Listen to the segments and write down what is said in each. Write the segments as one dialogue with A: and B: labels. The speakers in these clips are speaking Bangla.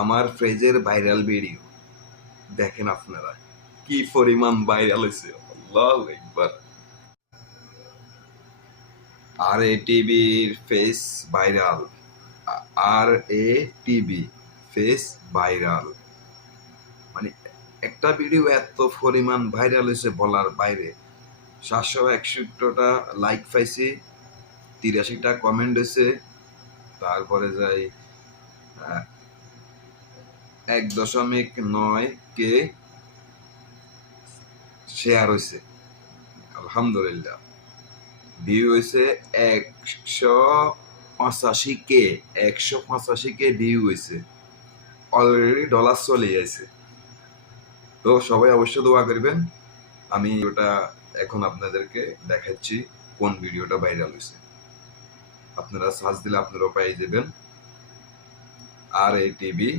A: আমার ফ্রেজের ভাইরাল ভিডিও দেখেন আপনারা, কি পরিমাণ ভাইরাল হয়েছে। আল্লাহু একবার আর এ টিভির ফেস ভাইরাল আর এ টিভি ফেস ভাইরাল মানে একটা ভিডিও এত পরিমাণ ভাইরাল হয়েছে বলার বাইরে। সাতশো একষট্টিটা লাইক পাইছি, তিরাশিটা কমেন্ট হয়েছে। তারপরে যাই এক দশমিক নয় কে শেয়ার হয়েছে আলহামদুলিল্লাহ। ভিউ হয়েছে একশো পঁচাশি কে, একশো পঁচাশি কে ভিউ হয়েছে অলরেডি ডলার চলে গেছে তো সবাই অবশ্যই দোয়া করবেন। আমি ওটা এখন আপনাদেরকে দেখাচ্ছি কোন ভিডিওটা ভাইরাল হয়েছে আপনারা সার্চ দিলে আপনারাও পেয়ে যাবেন। আর এই টিভি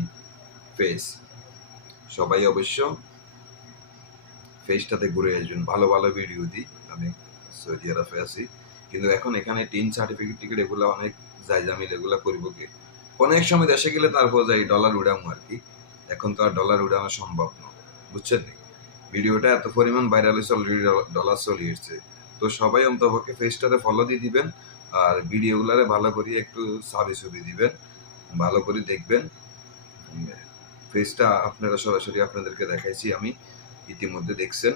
A: ফেস সবাই অবশ্য ফেসটাতে ঘুরে আসবেন। ভালো ভালো ভিডিও দিই। আমি সৌদি আরবে আছি। কিন্তু এখন এখানে টিন সার্টিফিকেট টিকিট এগুলো অনেক জায়জামিল এগুলো করব কি? অনেক সময় দেশে গেলে তারপর যাই ডলার উড়ামো আর কি। এখন তো আর ডলার উড়ানো সম্ভব নয় বুঝছেন নি? ভিডিওটা এত পরিমাণ ভাইরাল হয়েছে অলরেডি ডলার চলে এসছে। তো সবাই অন্তপক্ষে ফেসটাতে ফলো দিয়ে দিবেন। আর ভিডিওগুলারে ভালো করে একটু সাবি ছবি দিবেন। ভালো করে দেখবেন। ফেসটা আপনারা সরাসরি আপনাদেরকে দেখাইছি আমি। ইতিমধ্যে দেখছেন।